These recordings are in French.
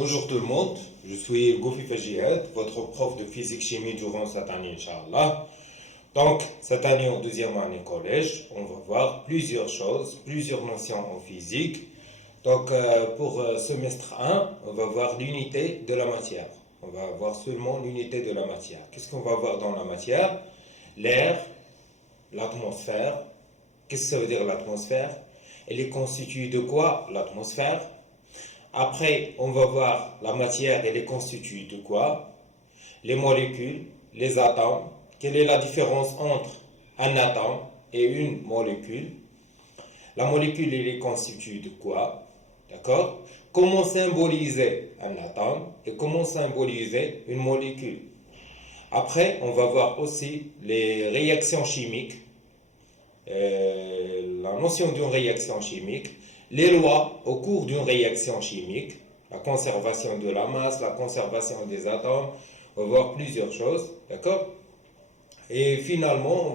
Bonjour tout le monde, je suis Goufi Fajihad, votre prof de physique-chimie durant cette année, Inch'Allah. Donc, cette année en deuxième année collège, on va voir plusieurs choses, plusieurs notions en physique. Donc, pour semestre 1, on va voir l'unité de la matière. On va voir seulement l'unité de la matière. Qu'est-ce qu'on va voir dans la matière? L'air, l'atmosphère. Qu'est-ce que ça veut dire l'atmosphère? Elle est constituée de quoi, l'atmosphère? Après, on va voir la matière, elle est constituée de quoi? Les molécules, les atomes. Quelle est la différence entre un atome et une molécule? La molécule, elle est constituée de quoi? D'accord? Comment symboliser un atome et comment symboliser une molécule? Après, on va voir aussi les réactions chimiques, la notion d'une réaction chimique, les lois au cours d'une réaction chimique, la conservation de la masse, la conservation des atomes, on va voir plusieurs choses, d'accord? Et finalement,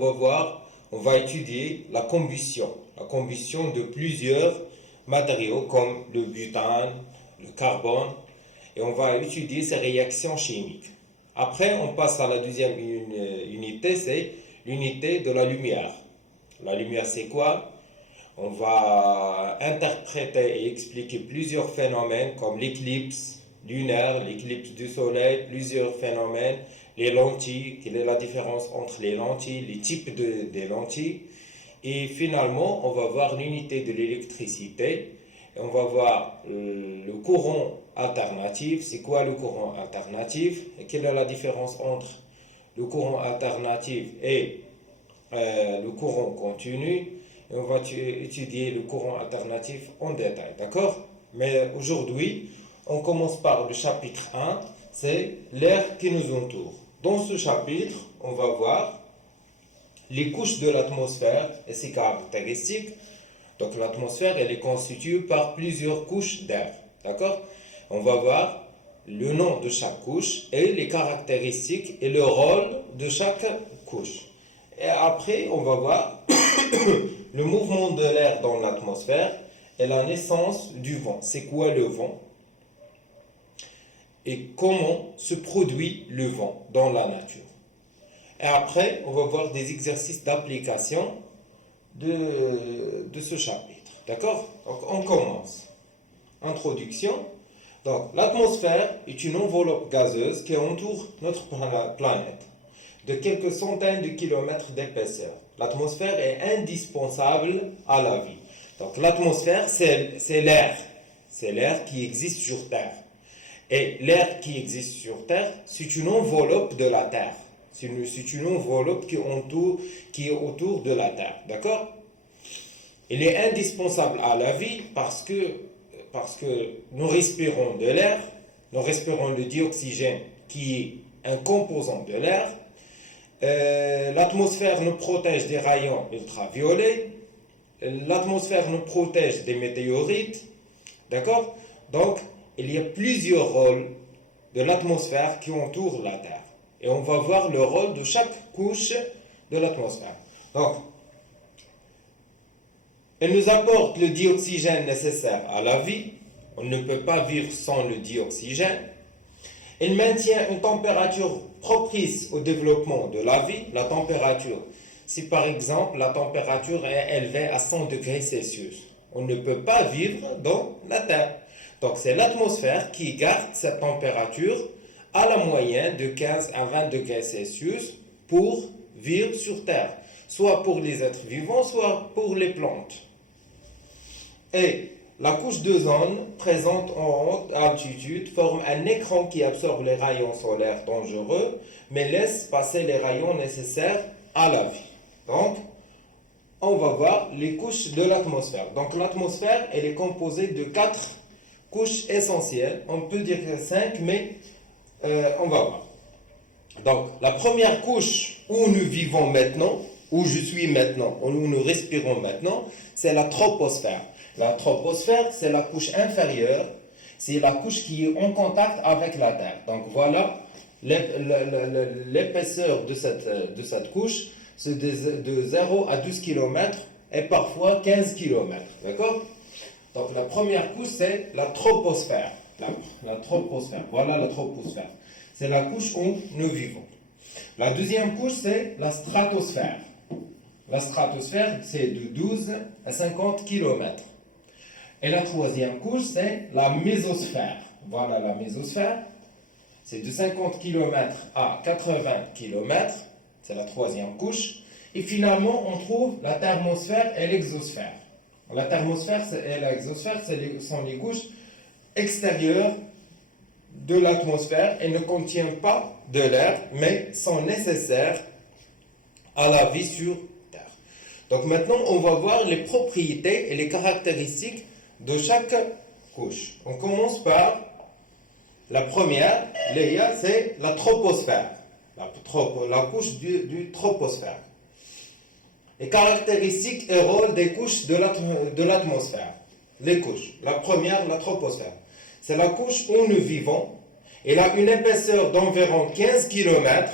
on va étudier la combustion de plusieurs matériaux comme le butane, le carbone, et on va étudier ces réactions chimiques. Après, on passe à la deuxième unité, c'est l'unité de la lumière. La lumière, c'est quoi? On va interpréter et expliquer plusieurs phénomènes comme l'éclipse lunaire, l'éclipse du soleil, plusieurs phénomènes, les lentilles, quelle est la différence entre les lentilles, les types des lentilles. Et finalement, on va voir l'unité de l'électricité. Et on va voir le courant alternatif. C'est quoi le courant alternatif? Et quelle est la différence entre le courant alternatif et le courant continu? Et on va étudier le courant alternatif en détail, d'accord? Mais aujourd'hui, on commence par le chapitre 1, c'est l'air qui nous entoure. Dans ce chapitre, on va voir les couches de l'atmosphère et ses caractéristiques. Donc l'atmosphère, elle est constituée par plusieurs couches d'air, d'accord? On va voir le nom de chaque couche et les caractéristiques et le rôle de chaque couche. Et après, on va voir le mouvement de l'air dans l'atmosphère et la naissance du vent. C'est quoi le vent? Et comment se produit le vent dans la nature? Et après, on va voir des exercices d'application de ce chapitre. D'accord? Donc, on commence. Introduction. Donc, l'atmosphère est une enveloppe gazeuse qui entoure notre planète de quelques centaines de kilomètres d'épaisseur. L'atmosphère est indispensable à la vie. Donc, l'atmosphère, c'est l'air. C'est l'air qui existe sur Terre. Et l'air qui existe sur Terre, c'est une enveloppe de la Terre. C'est une enveloppe qui est autour de la Terre. D'accord? Il est indispensable à la vie parce que nous respirons de l'air, nous respirons le dioxygène qui est un composant de l'air. L'atmosphère nous protège des rayons ultraviolets. L'atmosphère nous protège des météorites. D'accord? Donc, il y a plusieurs rôles de l'atmosphère qui entourent la Terre. Et on va voir le rôle de chaque couche de l'atmosphère. Donc, elle nous apporte le dioxygène nécessaire à la vie. On ne peut pas vivre sans le dioxygène. Elle maintient une température propice au développement de la vie. La température, si par exemple la température est élevée à 100 degrés Celsius, on ne peut pas vivre dans la Terre. Donc c'est l'atmosphère qui garde cette température à la moyenne de 15 à 20 degrés Celsius pour vivre sur Terre, soit pour les êtres vivants, soit pour les plantes. Et la couche d'ozone présente en haute altitude forme un écran qui absorbe les rayons solaires dangereux, mais laisse passer les rayons nécessaires à la vie. Donc, on va voir les couches de l'atmosphère. Donc l'atmosphère, elle est composée de 4 couches essentielles. On peut dire 5, mais on va voir. Donc, la première couche où nous vivons maintenant, où je suis maintenant, où nous respirons maintenant, c'est la troposphère. La troposphère, c'est la couche inférieure, c'est la couche qui est en contact avec la Terre. Donc voilà, l'épaisseur de cette couche, c'est de 0 à 12 km et parfois 15 km. D'accord? Donc la première couche, c'est la troposphère. la troposphère. Voilà la troposphère. C'est la couche où nous vivons. La deuxième couche, c'est la stratosphère. La stratosphère, c'est de 12 à 50 km. Et la troisième couche, c'est la mésosphère. Voilà la mésosphère. C'est de 50 km à 80 km. C'est la troisième couche. Et finalement, on trouve la thermosphère et l'exosphère. La thermosphère et l'exosphère sont les couches extérieures de l'atmosphère et ne contiennent pas de l'air, mais sont nécessaires à la vie sur Terre. Donc maintenant, on va voir les propriétés et les caractéristiques de chaque couche. On commence par la première, Léa, c'est la troposphère, la couche du troposphère. Les caractéristiques et rôles des couches de l'atmosphère. Les couches. La première, la troposphère. C'est la couche où nous vivons. Elle a une épaisseur d'environ 15 km.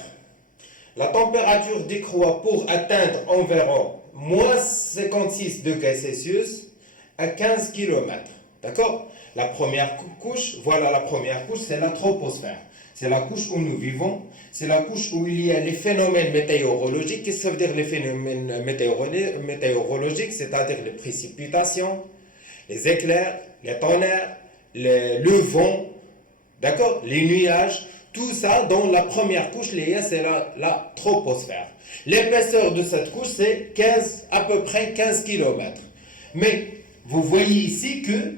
La température décroît pour atteindre environ moins 56 degrés Celsius à 15 km. D'accord? La première couche, voilà la première couche, c'est la troposphère. C'est la couche où nous vivons. C'est la couche où il y a les phénomènes météorologiques. Qu'est-ce que ça veut dire les phénomènes météorologiques? C'est-à-dire les précipitations, les éclairs, les tonnerres, le vent, d'accord? Les nuages. Tout ça dans la première couche, c'est la troposphère. L'épaisseur de cette couche, c'est à peu près 15 km. Mais vous voyez ici que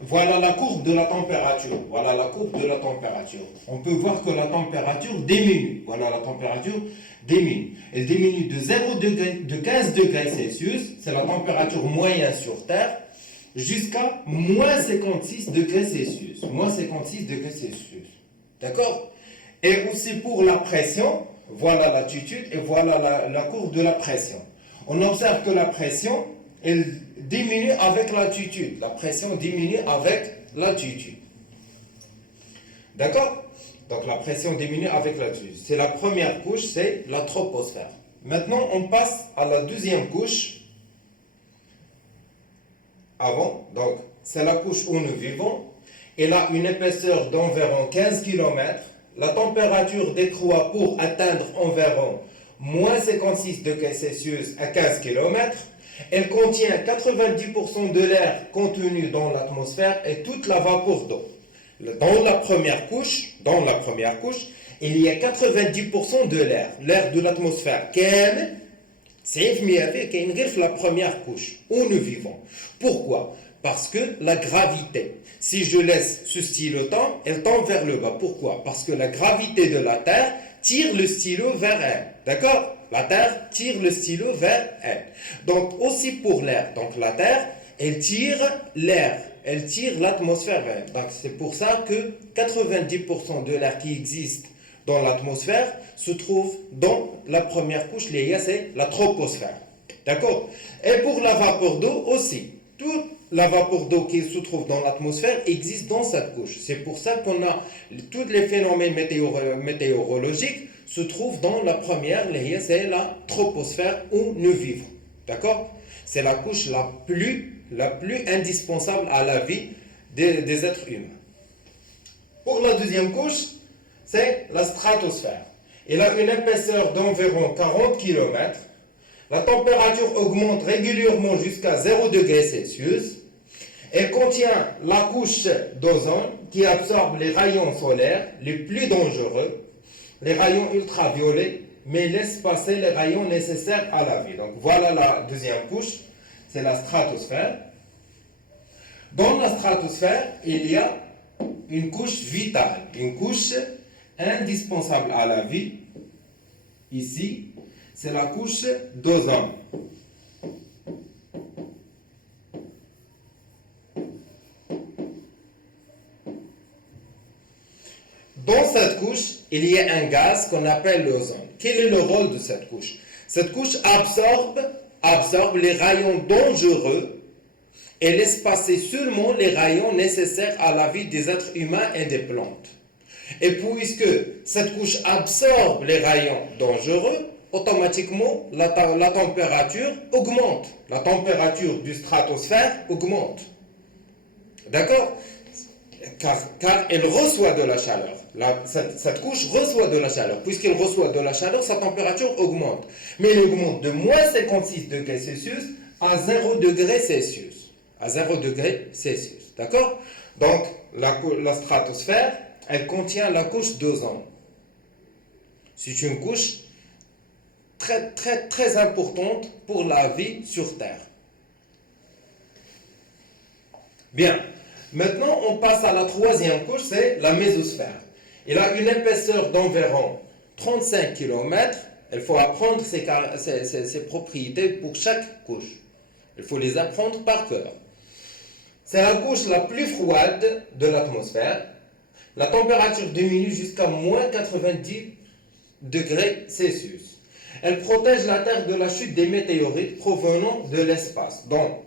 voilà la courbe de la température. Voilà la courbe de la température. On peut voir que la température diminue. Voilà la température diminue. Elle diminue de 0 degré, de 15 degrés Celsius, c'est la température moyenne sur Terre, jusqu'à moins 56 degrés Celsius. Moins 56 degrés Celsius. D'accord? Et aussi pour la pression, voilà l'altitude et voilà la courbe de la pression. On observe que la pression, elle diminue avec l'altitude. La pression diminue avec l'altitude. D'accord? Donc la pression diminue avec l'altitude. C'est la première couche, c'est la troposphère. Maintenant, on passe à la deuxième couche. Donc, c'est la couche où nous vivons. Elle a une épaisseur d'environ 15 km. La température décroît pour atteindre environ moins 56 degrés Celsius à 15 km. Elle contient 90% de l'air contenu dans l'atmosphère et toute la vapeur d'eau. Dans la première couche, il y a 90% de l'air. L'air de l'atmosphère, c'est la première couche où nous vivons. Pourquoi? Parce que la gravité, si je laisse ce stylo tendre, elle tend vers le bas. Pourquoi? Parce que la gravité de la Terre tire le stylo vers elle. D'accord? La Terre tire le stylo vers elle. Donc aussi pour l'air. Donc la Terre, elle tire l'air. Elle tire l'atmosphère vers elle. Donc c'est pour ça que 90% de l'air qui existe dans l'atmosphère se trouve dans la première couche, c'est la troposphère. D'accord? Et pour la vapeur d'eau aussi. Toute la vapeur d'eau qui se trouve dans l'atmosphère existe dans cette couche. C'est pour ça qu'on a tous les phénomènes météorologiques se trouvent dans la première, c'est la troposphère où nous vivons. D'accord? C'est la couche la plus indispensable à la vie des êtres humains. Pour la deuxième couche, c'est la stratosphère. Elle a une épaisseur d'environ 40 km. La température augmente régulièrement jusqu'à 0 degré Celsius. Elle contient la couche d'ozone qui absorbe les rayons solaires les plus dangereux, les rayons ultraviolets, mais laisse passer les rayons nécessaires à la vie. Donc voilà la deuxième couche, c'est la stratosphère. Dans la stratosphère, il y a une couche vitale, une couche indispensable à la vie. Ici, c'est la couche d'ozone. Dans cette couche, il y a un gaz qu'on appelle l'ozone. Quel est le rôle de cette couche? Cette couche absorbe les rayons dangereux et laisse passer seulement les rayons nécessaires à la vie des êtres humains et des plantes. Et puisque cette couche absorbe les rayons dangereux, automatiquement la température augmente. La température du stratosphère augmente. D'accord? car elle reçoit de la chaleur. Cette couche reçoit de la chaleur. Puisqu'elle reçoit de la chaleur, sa température augmente. Mais elle augmente de moins 56 degrés Celsius à 0 degrés Celsius. À 0 degrés Celsius. D'accord? Donc, la stratosphère, elle contient la couche d'ozone. C'est une couche très, très, très importante pour la vie sur Terre. Bien. Maintenant, on passe à la troisième couche, c'est la mésosphère. Il a une épaisseur d'environ 35 km. Il faut apprendre ses propriétés pour chaque couche. Il faut les apprendre par cœur. C'est la couche la plus froide de l'atmosphère. La température diminue jusqu'à moins 90 degrés Celsius. Elle protège la Terre de la chute des météorites provenant de l'espace. Donc,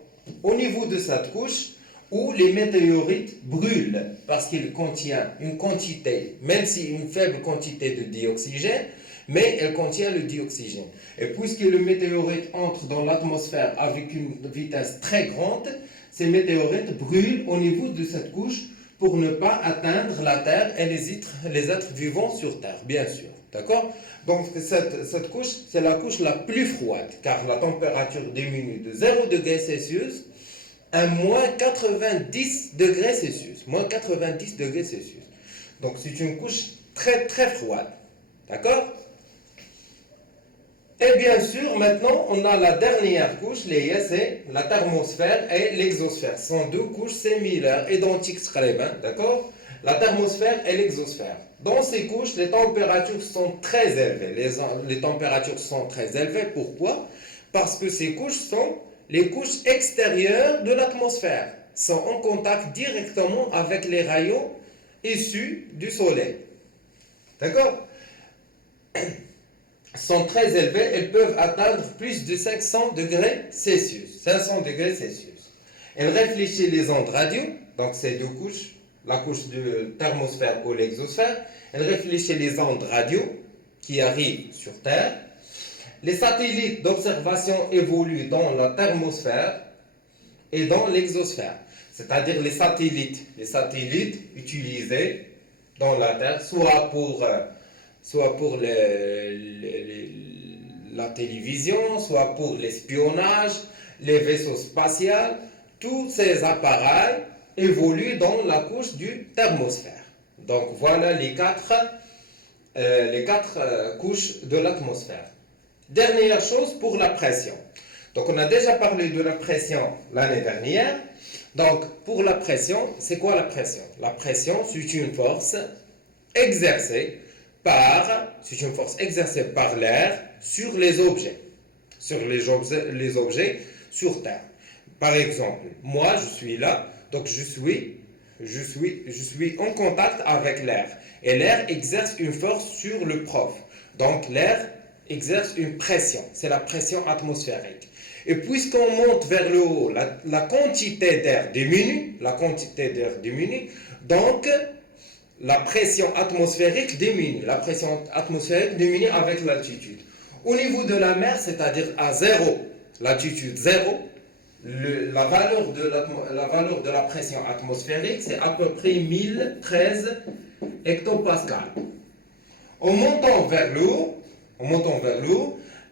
au niveau de cette couche, où les météorites brûlent parce qu'ils contiennent une quantité, même si une faible quantité de dioxygène, mais elle contient le dioxygène. Et puisque le météorite entre dans l'atmosphère avec une vitesse très grande, ces météorites brûlent au niveau de cette couche pour ne pas atteindre la Terre et les êtres vivants sur Terre, bien sûr. D'accord? Donc cette couche, c'est la couche la plus froide, car la température diminue de 0 degré Celsius à moins 90 degrés Celsius. Moins 90 degrés Celsius. Donc c'est une couche très très froide. D'accord? Et bien sûr, maintenant, on a la dernière couche, c'est la thermosphère et l'exosphère. Ce sont deux couches similaires, identiques, d'accord? La thermosphère et l'exosphère. Dans ces couches, les températures sont très élevées. Les températures sont très élevées. Pourquoi? Parce que ces couches sont les couches extérieures de l'atmosphère, sont en contact directement avec les rayons issus du soleil. D'accord? Sont très élevées, elles peuvent atteindre plus de 500 degrés Celsius. 500 degrés Celsius. Elles réfléchissent les ondes radio, donc ces deux couches, la couche de thermosphère ou l'exosphère, elles réfléchissent les ondes radio qui arrivent sur Terre. Les satellites d'observation évoluent dans la thermosphère et dans l'exosphère, c'est-à-dire les satellites utilisés dans la Terre, soit pour la télévision, soit pour l'espionnage, les vaisseaux spatiaux, tous ces appareils évoluent dans la couche du thermosphère. Donc voilà les quatre couches de l'atmosphère. Dernière chose pour la pression. Donc on a déjà parlé de la pression l'année dernière. Donc pour la pression, c'est quoi la pression? La pression, c'est une force exercée par l'air sur les objets, sur Terre. Par exemple, moi je suis là, donc je suis en contact avec l'air. Et l'air exerce une force sur le prof. Donc l'air exerce une pression, c'est la pression atmosphérique. Et puisqu'on monte vers le haut, la quantité d'air diminue, donc la pression atmosphérique diminue. La pression atmosphérique diminue avec l'altitude. Au niveau de la mer, c'est-à-dire à zéro, l'altitude zéro, la valeur de la pression atmosphérique, c'est à peu près 1013 hectopascales. En montant vers le haut,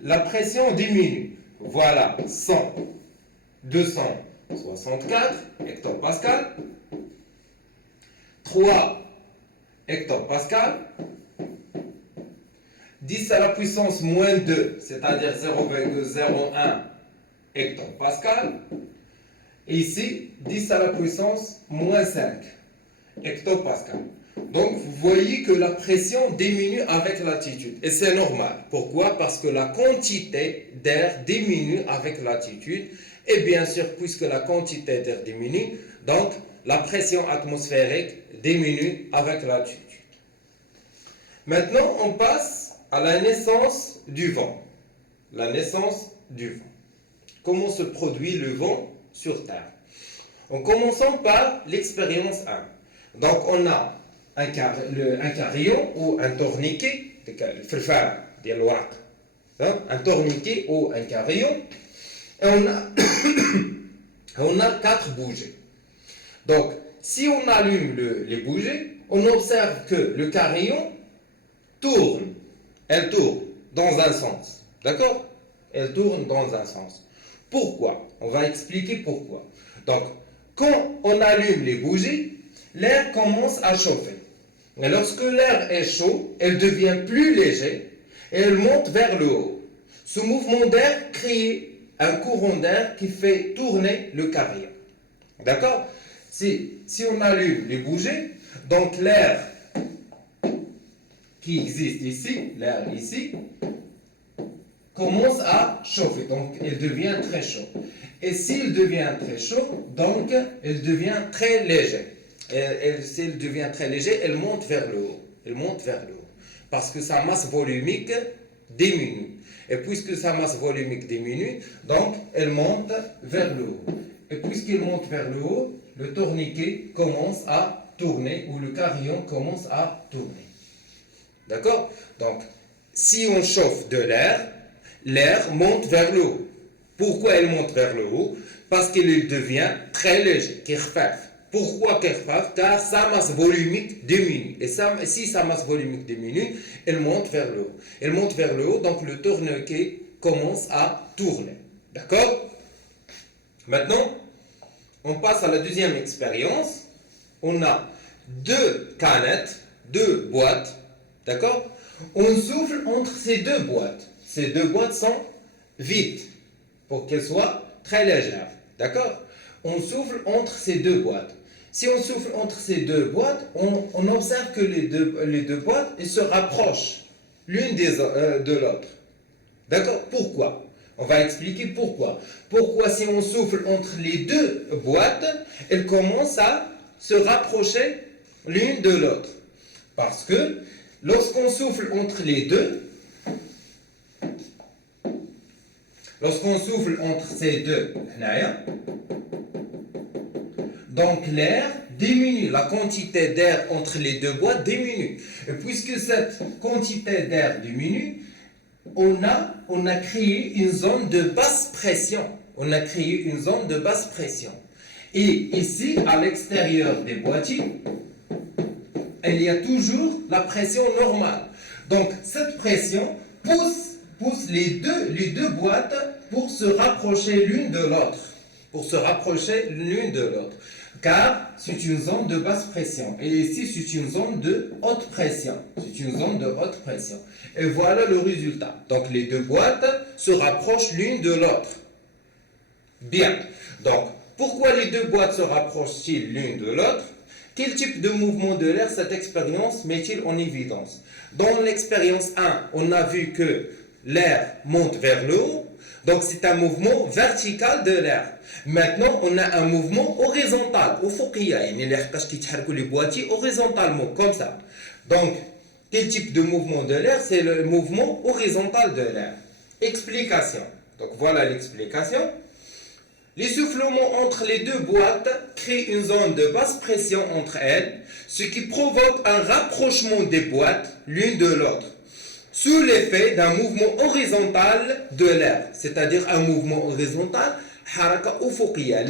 la pression diminue. Voilà, 100, 264 hectopascales, 3 hectopascales, 10 à la puissance moins 2, c'est-à-dire 0,01 hectopascal, et ici 10 à la puissance moins 5 hectopascal. Donc vous voyez que la pression diminue avec l'altitude, et c'est normal. Pourquoi? Parce que la quantité d'air diminue avec l'altitude, et bien sûr, puisque la quantité d'air diminue, donc la pression atmosphérique diminue avec l'altitude. Maintenant, on passe à la naissance du vent. La naissance du vent. Comment se produit le vent sur Terre? En commençant par l'expérience 1. Donc, on a un carillon ou un tourniquet, un tourniquet ou un carillon, et on a 4 bougies. Donc, si on allume les bougies, on observe que le carillon tourne. Elle tourne dans un sens. D'accord? Elle tourne dans un sens. Pourquoi? On va expliquer pourquoi. Donc, quand on allume les bougies, l'air commence à chauffer. Et lorsque l'air est chaud, elle devient plus léger et elle monte vers le haut. Ce mouvement d'air crée un courant d'air qui fait tourner le carillon. D'accord? Si on allume les bougies, donc l'air qui existe ici, l'air ici, commence à chauffer. Donc, il devient très chaud. Et s'il devient très chaud, donc, il devient très léger. Et s'il devient très léger, elle monte vers le haut. Elle monte vers le haut. Parce que sa masse volumique diminue. Et puisque sa masse volumique diminue, donc, elle monte vers le haut. Et puisqu'il monte vers le haut, le tourniquet commence à tourner, ou le carillon commence à tourner. D'accord? Donc, si on chauffe de l'air, l'air monte vers le haut. Pourquoi elle monte vers le haut? Parce qu'il devient très léger, kirfaf. Pourquoi kirfaf? Car sa masse volumique diminue. Et si sa masse volumique diminue, elle monte vers le haut. Elle monte vers le haut, donc le tourniquet commence à tourner. D'accord? Maintenant, on passe à la deuxième expérience. On a deux canettes, deux boîtes. D'accord? On souffle entre ces deux boîtes. Ces deux boîtes sont vides pour qu'elles soient très légères. D'accord? On souffle entre ces deux boîtes. Si on souffle entre ces deux boîtes, on observe que les deux boîtes elles se rapprochent l'une de l'autre. D'accord? Pourquoi? On va expliquer pourquoi. Pourquoi si on souffle entre les deux boîtes, elles commencent à se rapprocher l'une de l'autre. Parce que lorsqu'on souffle entre les deux, lorsqu'on souffle entre ces deux, donc l'air diminue, la quantité d'air entre les deux boîtes diminue. Et puisque cette quantité d'air diminue, on a créé une zone de basse pression. On a créé une zone de basse pression. Et ici, à l'extérieur des boîtiers, il y a toujours la pression normale. Donc, cette pression pousse les deux boîtes pour se rapprocher l'une de l'autre. Pour se rapprocher l'une de l'autre. Car c'est une zone de basse pression. Et ici, c'est une zone de haute pression. C'est une zone de haute pression. Et voilà le résultat. Donc, les deux boîtes se rapprochent l'une de l'autre. Bien. Donc, pourquoi les deux boîtes se rapprochent-ils l'une de l'autre? Quel type de mouvement de l'air cette expérience met-il en évidence? Dans l'expérience 1, on a vu que l'air monte vers le haut. Donc, c'est un mouvement vertical de l'air. Maintenant, on a un mouvement horizontal, les boîtiers horizontalement, comme ça. Donc, quel type de mouvement de l'air? C'est le mouvement horizontal de l'air. Explication. Donc, voilà l'explication. Les soufflements entre les deux boîtes créent une zone de basse pression entre elles, ce qui provoque un rapprochement des boîtes l'une de l'autre, sous l'effet d'un mouvement horizontal de l'air, c'est-à-dire un mouvement horizontal, haraka ufuqiyya.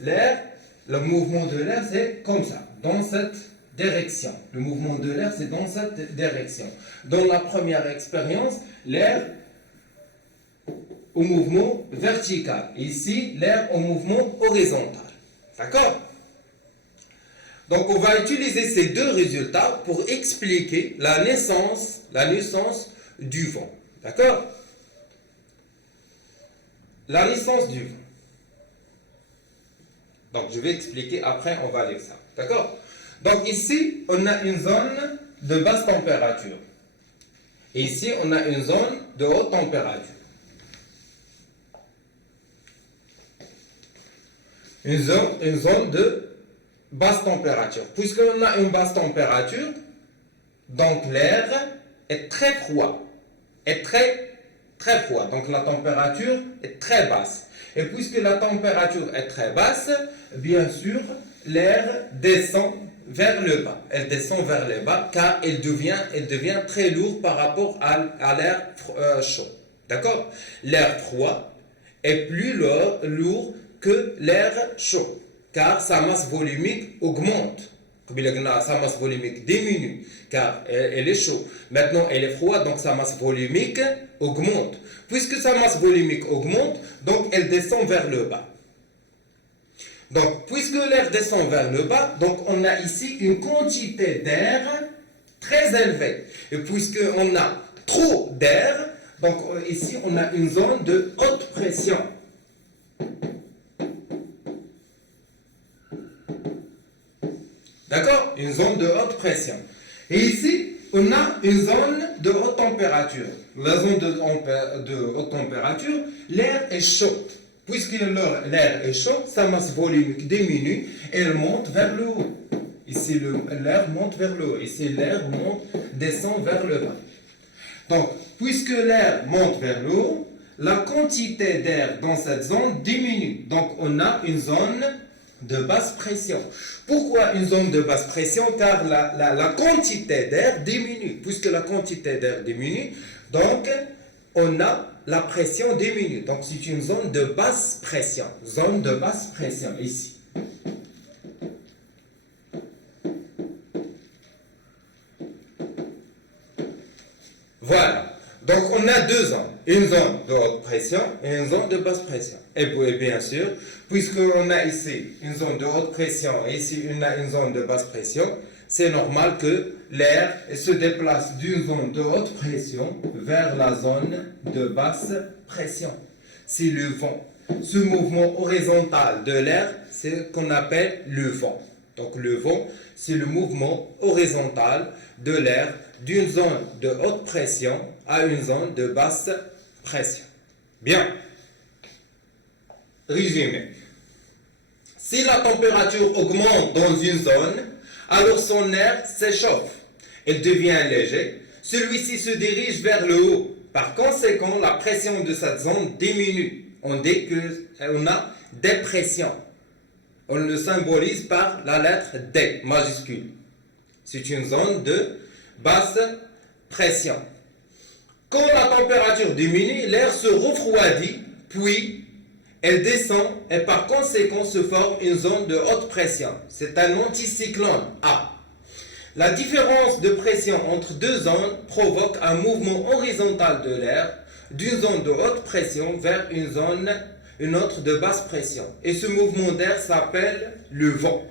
L'air, le mouvement de l'air, c'est comme ça, dans cette direction. Le mouvement de l'air, c'est dans cette direction. Dans la première expérience, l'air au mouvement vertical. Ici, l'air au mouvement horizontal. D'accord? Donc, on va utiliser ces deux résultats pour expliquer la naissance du vent. D'accord? La naissance du vent. Donc, je vais expliquer après, on va lire ça. D'accord? Donc, ici, on a une zone de basse température. Et ici, on a une zone de haute température. Une zone de basse température. Puisqu'on a une basse température, donc l'air est très froid. Est très froid. Donc la température est très basse. Et puisque la température est très basse, bien sûr, l'air descend vers le bas. Elle descend vers le bas car elle devient très lourd par rapport à l'air chaud. D'accord? L'air froid est plus lourd que l'air chaud. car sa masse volumique augmente. Sa masse volumique diminue car elle est chaude. Maintenant, elle est froide, donc sa masse volumique augmente. Puisque sa masse volumique augmente, donc elle descend vers le bas. Donc, puisque l'air descend vers le bas, donc on a ici une quantité d'air très élevée. Et puisqu'on a trop d'air, donc ici on a une zone de haute pression. D'accord? Une zone de haute pression. Et ici, on a une zone de haute température. La zone de haute température, l'air est chaud. Puisque l'air est chaud, sa masse volumique diminue et elle monte vers le haut. Ici, l'air monte vers le haut. Ici, l'air descend vers le bas. Donc, puisque l'air monte vers le haut, la quantité d'air dans cette zone diminue. Donc, on a une zone de basse pression. Pourquoi une zone de basse pression? Car la quantité d'air diminue. Puisque la quantité d'air diminue, donc on a la pression diminue. Donc c'est une zone de basse pression. Zone de basse pression ici. Voilà. Donc on a deux zones. Une zone de haute pression et une zone de basse pression. Et bien sûr, puisqu'on a ici une zone de haute pression et ici on a une zone de basse pression, c'est normal que l'air se déplace d'une zone de haute pression vers la zone de basse pression. C'est le vent. Ce mouvement horizontal de l'air, c'est ce qu'on appelle le vent. Donc le vent, c'est le mouvement horizontal de l'air d'une zone de haute pression à une zone de basse pression. Bien. Résumé. Si la température augmente dans une zone, alors son air s'échauffe. Il devient léger. Celui-ci se dirige vers le haut. Par conséquent, la pression de cette zone diminue. On dit qu'on a dépression. On le symbolise par la lettre D majuscule. C'est une zone de basse pression. Quand la température diminue, l'air se refroidit, puis elle descend et par conséquent se forme une zone de haute pression. C'est un anticyclone A. La différence de pression entre deux zones provoque un mouvement horizontal de l'air d'une zone de haute pression vers une autre de basse pression. Et ce mouvement d'air s'appelle le vent.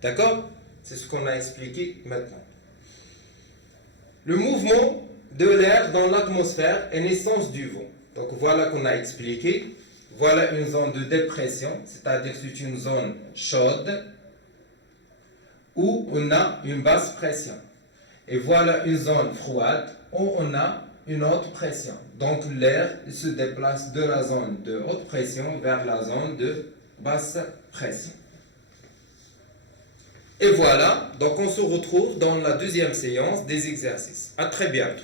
D'accord? C'est ce qu'on a expliqué maintenant. Le mouvement de l'air dans l'atmosphère est naissance du vent. Donc voilà qu'on a expliqué. Voilà une zone de dépression, c'est-à-dire que c'est une zone chaude où on a une basse pression. Et voilà une zone froide où on a une haute pression. Donc l'air se déplace de la zone de haute pression vers la zone de basse pression. Et voilà, donc on se retrouve dans la deuxième séance des exercices. À très bientôt.